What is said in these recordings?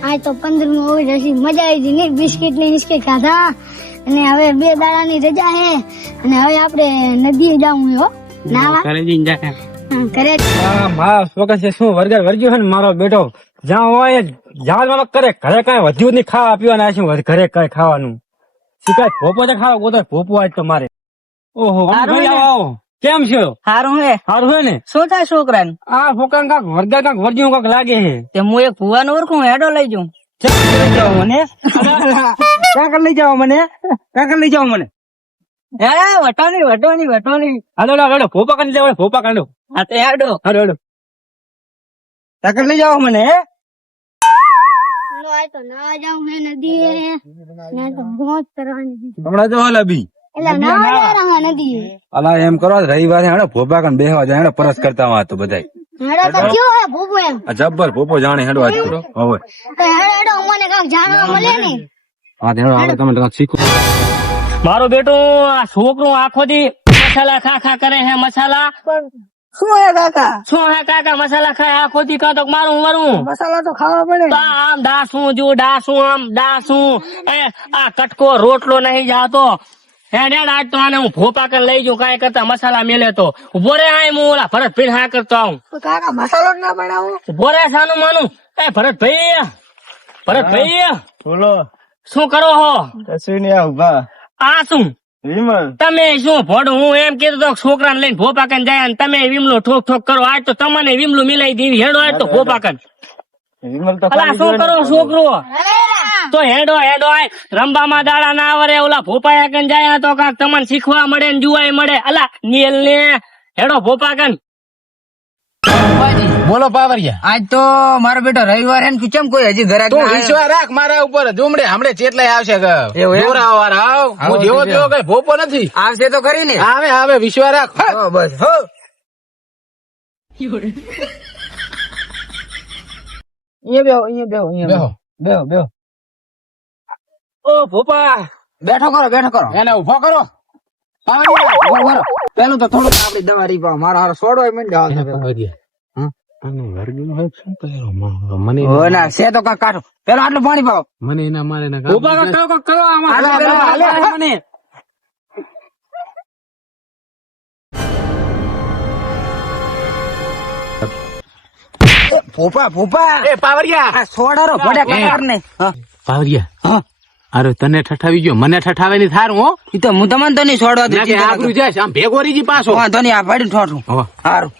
આ તો 15 હોય જશે મજા આવી ગઈ ને બિસ્કિટ ને બિસ્કિટ ખાધા અને હવે 2 દાડાની રજા હે અને હવે આપણે નદીએ જાવું હો નાવા ઘરે જઈને જાય ઘરે મારા છોકરા છે શું વર્ગ્યો છે ને મારો બેટો જ્યાં હોય જવા કરે ઘરે કઈ વધ્યું નહીં ખાવા પીવાના શું ઘરે કઈ ખાવાનું શીખાય ભોપો છે ખાવા પોતા ભોપો આજ તો મારે ઓહો આવો કેમ છો સારું હે સારું છે ને શું થાય છોકરાને આ છોકરા કાંક વર્ગા કાંક વર્ગ્યું કાંક લાગે છે તે હું એક ભુવાનું ઓળખું હેડો લઈ જાઉં લઈ જાઓ મને કાંક લઈ જાઓ મને કાંક લઈ જાઓ મને હે વટોની હાલો હાલો ભોપા કાંડ લેવા ભોપા કાંડો હા તો હેડો હાલો હાલો કાંક લઈ જાઓ મને લો આ તો નાવા જાવું હે નદીએ ના તો મોજ કરવાની હમણાં જો હાલ અભી એટલે નાવા રહા નદીએ અલા એમ કરો રવિવારે હેડો ભોપા કાંડ બેહવા જાય હેડો પરસ કરતા હતા તો બધા હેડો તો કયો હે ભૂપો એમ આ જબ્બર ભોપો જાણે હેડો આજ કરો હવે તો હેડો મને કાંક જાણવા મળે ને હા હેડો આપણે તમે કાંક શીખો મારો બેટો આ છોકરો આખો દી મસાલા ખા કરે હે મસાલા શું હે કાકા શું હે કાકા મસાલા ખાય આખો દી કાં તો મારું મરું મસાલા તો ખાવા પડે આમ ડાસું જો ડાસું એ આ કટકો રોટલો નહીં જાતો હેડ આજ તો આને હું ભોપા કર લઈ જાઉં કાંઈ કરતા મસાલા મેલે તો ઉભો રે આય હું ઓલા ભરતભાઈ હા કરતો આવું કાકા મસાલો જ ના બનાવો ઉભો રે સાનું માનું એ ભરતભાઈ બોલો શું કરો હો કશું નહીં ઉભા આ શું વિમલ તમે શું ભોડું હું એમ કીધું તો છોકરાને લઈને ભોપા કન જાય અને તમે વિમલો ઠોક કરો આજ તો તમને વિમલું મિલાઈ દેવી હેડો આજ તો ભોપા કન વિમલ તો અલા શું કરો છોકરો તો હેડો આય રંબામાં દાડા ના આવરે ઓલા ભોપાયા કન જાય તો કાક તમને શીખવા મળે ને જોવાય મળે અલા નીલ ને હેડો ભોપા કન બોલો પાવરિયા આજ તો મારો બેટો રવિવાર હે ને કેમ કોઈ હજી ઘરે તું વિશ્વાસ રાખ મારા ઉપર જોમડે હમણે ચેટલાય આવશે દોરાવાળા આવ હું જેવો તેવો કઈ ભોપો નથી આવશે તો ખરી ને આવે વિશ્વાસ રાખ બસ હો બેહો ઓ ભોપા બેઠો કરો એને ઉભો કરો પાવરિયા પેલું તો થોડું આપડી દવા રીપા મારા હાર સોડવાય મંડ્યા મને છે તો કાક કાઢો પેલો આટલું પાણી પાવો મને એના મારે કરો આમાં મને ફોફા એ પાવરિયા સોડારો ભડ્યા કાકાર ને પાવરિયા અરે તને ઠઠાવી ગયો મને ઠઠાવે ની થારું હો ઈ તો હું તમને તો નહીં છોડવા દઉં આબરૂ જાય આમ ભેગો રીજી પાછો વાંધો નહીં આ ભાડું ઠોઠું સારું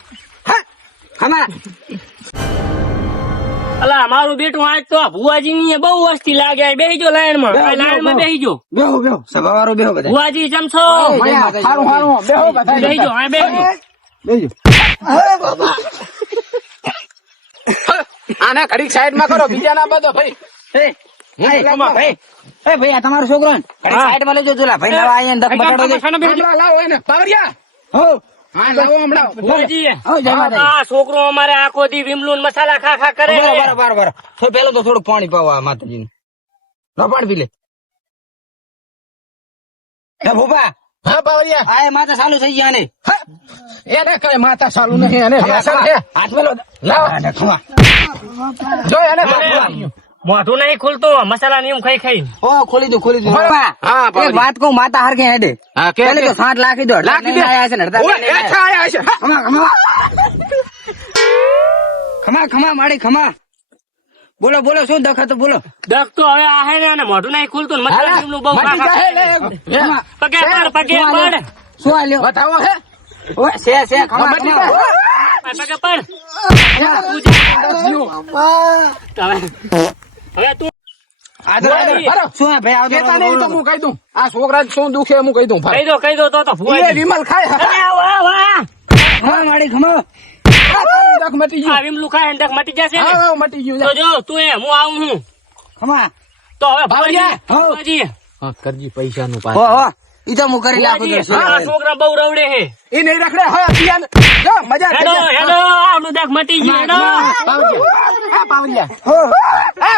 અલા મારું બેટું આજ તો ભુવાજી ની બહુ વસ્તી લાગે બેહીજો લાઈન માં બેહીજો બેહો સભાવાળો બેહો બધા ભુવાજી ચમસો હારું બેહો બધા બેહીજો હા બેહીજો આને ઘડીક સાઈડ માં કરો બીજા ના બધો ભાઈ ભાઈ આ તમારો છોકરો સાઈડ માં લેજો જોલા ભાઈ નવા આયા દક બટાડો લાવો એને પાવરિયા હો હા લાવો હમણાં ભુવાજી આ છોકરો અમારે આખો દી વિમલુન મસાલા ખા કરે બરાબર તો પેલો તો થોડું પાણી પાવા માતાજી ને પાણી પી લે હે ભોપા હા પાવરિયા આ માથા ચાલુ થઈ ગયા ને એને કઈ માતા ચાલુ નહીં એને વ્યસન છે હાથ મેલો લાવો ખમા જો એને મોઢું નહીં ખુલતું મસાલા ની ખાઈ ઓ ખોલી દો હા એક વાત કહું માતા હરખે હેડે હા કે પેલી તો 7 લાખી દો લાખી દે આયા છે ને આયા છે ખમા માડી ખમા બોલો શું દખ હતો બોલો દખ તો હવે આ હે ને મોઢું નહીં ખુલતું મસાલા નું બહુ પગે પડ શું આલ્યો બતાવો હે ઓય સે ખમા પગે પડ હવે તું શું હે ભાઈ કેતા નહીં તો હું કહી દઉં આ છોકરા શું દુખે હું કહી દઉં કહી દો તો એ વિમલ ખાય ખમા માડી ખમા દખ મટી ગયું આ વિમલું ખાય ને દખ મટી જશે ને હા મટી ગયું તો જો તું હું આવું હું ખમા તો હવે ભુવાજી હા કરજી પૈસા નું હો ઈ તો હું કરી નાખું છું આ છોકરા બહુ રવડે હે એ નહીં રખડે હા પિયાન જો મજા હેડો આવલું દખ મટી ગયું હેડો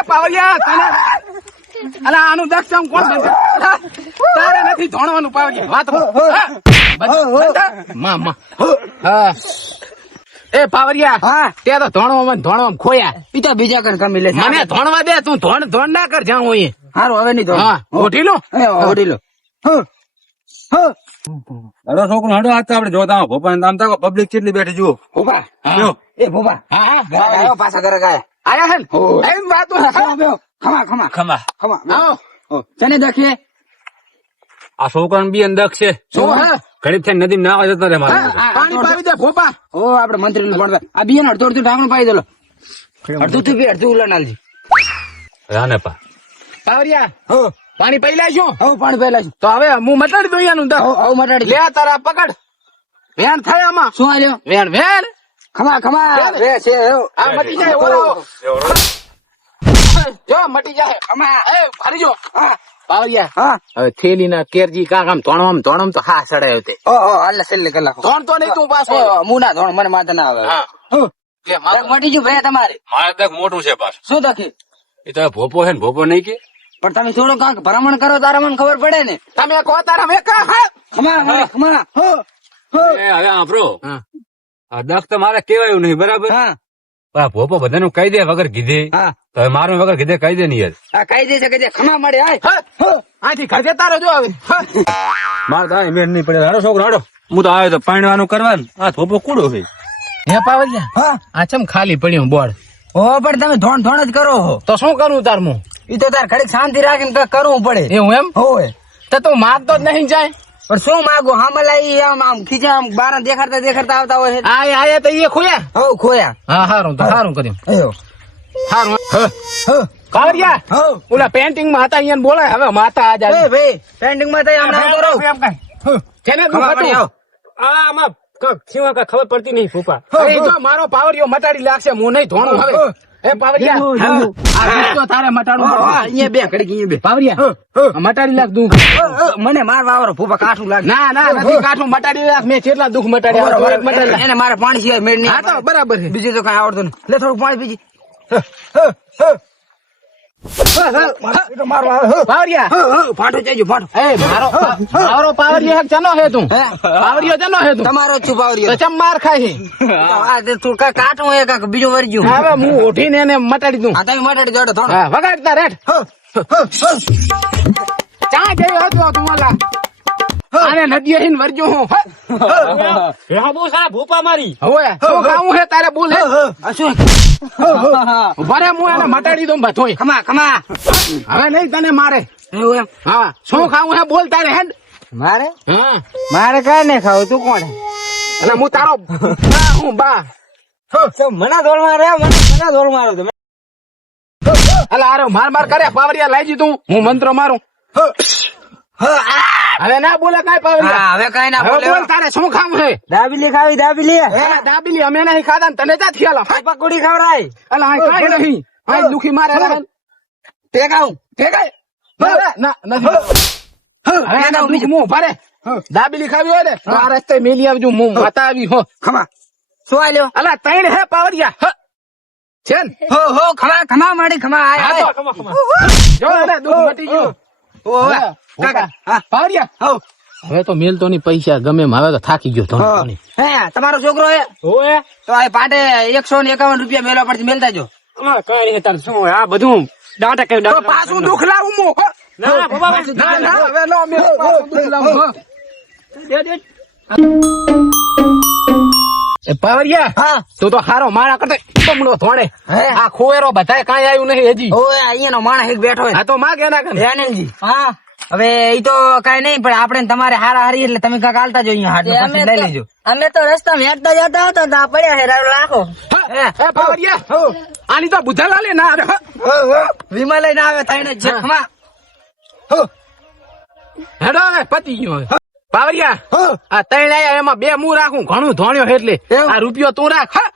પાવરિયા તને અલા આનું દક્ષમ કોણ બનશે તારે નથી ધોણવાનું પાવરિયા વાત માં હા એ પાવરિયા હા તે તો ધોણવામાં ખોયા ઈ તો બીજા કણ કમી લે મને ધોણવા દે તું ધોણ ના કર જ્યાં હોય હારું હવે નહીં તો હા ઓઠી લો ઓડી લો હડો છોકરો હડો આજ તો આપણે જોતા ભોપા આમ તો પબ્લિક કેટલી બેઠી જુઓ ભોપા જો. એ ભોપા હા હા આવ્યો પાછા ઘરે ગયા આયા હે ને હો. એમ વાતો ખમા ખમા ખમા ખમા ચને દેખીએ આ છોકરાને બી અંદક છે શું હે ગરીબ છે નદી ના જતો રે મારે પાણી પાવી દે ભોપા ઓ આપડે મંત્રી નું ભણવા આ બિયાન અડધું ઢાંકણું પાઈ દેલો અડધું થી બી અડધું ઉલા નાલજી રાને પા પાવરિયા હો પાણી પી લાઈશું હો પાણી પહેલા તો હવે હું મટાડી દઉં એનું હો હો મટાડી લે તારા પકડ વેણ થાય આમાં શું આલ્યો વેણ ખમા ખમા રે છે આ મટી જાય ઓરાવો જો મટી જાય ખમા એ ફરી જો હા પાવરિયા હા હવે થેલી ના કેરજી કામ ધોણમ તો હા સડાયો તે ઓ ઓ હાલ છેલ્લે કલાક ધોણ તો નહીં તું પાછો મુના ધોણ મને માથે ના આવે હા હો લે મારો મટી ગયું ભાઈ તમારે મારે તક મોટું છે પાછું શું દખી એ તો ભોપો છે ને ભોપો નહીં કે પણ તમે થોડું કાંક ભ્રમણ કરો તારા મને ખબર પડે ને તમે કહો તારા વેકા હા ખમા ખમા હો હો એ હવે આંભળો હા. આ દખ તો મારે કેવાયું નહીં બરાબર હા પણ આ ભોપો બધાનું કહી દે વગર કીધે હા તો હવે મારું વગર કીધે કહી દે નહીં યાર આ કઈ દે છે કે જે ખમા મળે હાય હા. હો આથી ઘરે તારો જો હવે હા. મારે તો આ મેળ નહીં પડે હાડો છોકરો હાડો હું તો આવ્યો તો પાણીવાનું કરવાનું આ ભોપો કુડો છે હે પાવરિયા હા આ ચમ ખાલી પડ્યું બોર્ડ ઓ પણ તમે ધોણ ધોણ જ કરો હો તો શું કરું તાર હું ઈ તો તાર ઘડીક શાંતિ રાખીને કંઈક કરવું પડે એવું એમ હોય તો તું મારતો જ નહીં જાય પણ શું માગો હામલા ઈ આમ આમ ખીચા આમ બાર દેખાડતા દેખાડતા આવતા હોય છે આયા તો એ ખોયા હો ખોયા હા સારું તો સારું કર્યું અયો સારું હો કાવરિયા હો ઓલા પેન્ટિંગ માં હતા અહીંયા બોલાય હવે માતા આ એ જાય ભાઈ પેન્ડિંગ માં તો હમણાં કરો જેને તું ખમા પડી હતું આવો આમાં ખબર પડતી નહીં ફૂપા એ જો મારો પાવરિયો મટાડી લાગશે હું નહીં ધોણું હવે એ પાવરિયા આ રીત તારે મટાડવું પડશે. અહીંયા બે ઘડીક અહીંયા બે પાવરિયા આ મટાડી લાગ તું મને મારવા આવરો ફૂફા કાઠું લાગે ના ના નથી કાઠું મટાડી લાગ મેં કેટલા દુઃખ મટાડ્યા હવે થોડુંક મટાડી લાગ. એને મારે પાણી સિવાય મેળ હા તો નહીં બરાબર છે બીજું તો કઈ આવડતું નહીં લે થોડું પાણી પીજી પાવરિયા ફાટો ચાજો ફાટો એ મારો પાવરિયો જનો હે તું હે? પાવરિયો જનો હે તું તમારો જ છુપાવરી તો ચમ માર ખાય છે તું કાઠું હોય કાંક બીજું વરજ્યું હવે હું ઉઠીને એને મટાડી દઉં આ તમે મટાડી દોડો થોડો હા વગાડતા રેટ ચા ગયો હતો તું ઓલા આને નદીએ હિન વરજો હું રાબુ સાહેબ ભોપા મારી હવે શું ખાવું હે તારે બોલ હે આ શું ભરે હું એને મટાડી દઉં બધોય ખમા ખમા હવે નહીં તને મારે એવું એમ હા શું ખાવું હે બોલ તારે હેડ મારે હા મારે કઈ નહીં ખાવું તું કોણ અને હું તારો બા હું બા મને દોડ મારે મને દોડ મારો તમે અલા આરો માર કરે પાવરિયા લાઈ તું હું મંત્ર મારું હવે ના બોલે કાંઈ પાવરિયા હા હવે કઈ ના હવે બોલે બોલ તારે શું ખાવું હે દાબીલી ખાવી દાબીલી અલા દાબીલી અમે નહીં ખાધા ને તને જા થયેલા પકોડી ખવડાય અલા આ કાંઈ નહીં આ દુખી મારે રહે ટેકાઉં ઠેકાય ના નથી હવે એના દુઃખ મું ભરે દાબીલી ખાવી હોય ને તો આ રસ્તે મેલી આવજો હું માતા આવી હો ખમા શું આલ્યો અલા તૈણ હે પાવરિયા હ. છે ને હો હો ખમા ખમા માડી ખમા આય હા આય તો જો એને દુઃખ મટી ગયું ઓ હવે કાકા હા પાવરિયા હો હવે તો મેલતો ની પૈસા ગમે એમ હવે તો થાકી ગયો ધોની હે તમારો છોકરો હે ઓએ તો આ પાટે 151 રૂપિયા મેલો પડતી મેલતા જો આમાં કઈ નહીં તાર શું હોય આ બધું દાંટા કે તો પાછું દુઃખ લાવું મો ના ભોપા પાછું ના ના હવે લો મેં પાછું દુઃખ લાવું હો. એ પાવરિયા હા તું તો હારો મારા કરતો બમણો ધોણે હે? આ ખોએરો બધાય કાંઈ આવ્યું નહીં હજી ઓ અહીંયાનો માણસ એક બેઠો હે આ તો માગ એના કને ધ્યાનંદજી હા હવે ઈ તો કઈ નહીં પણ આપણે ને તમારે હારા હારી એટલે તમે કાંક આલતા જો અહીંયા હાટ પછી લઈ લેજો અમે તો રસ્તા હેડતા જતા હતા તો આ પડ્યા હે લાખો એ પાવરિયા આની તો બુધા લાલે ના અરે વિમા લઈને આવે થઈને જ છે ખમા હેડો હવે પતી ગયો હવે. પાવરિયા આ ત્રણ આયા એમાં બે મું રાખું ઘણું ધોણ્યો એટલે આ રૂપિયો તું રાખ હા.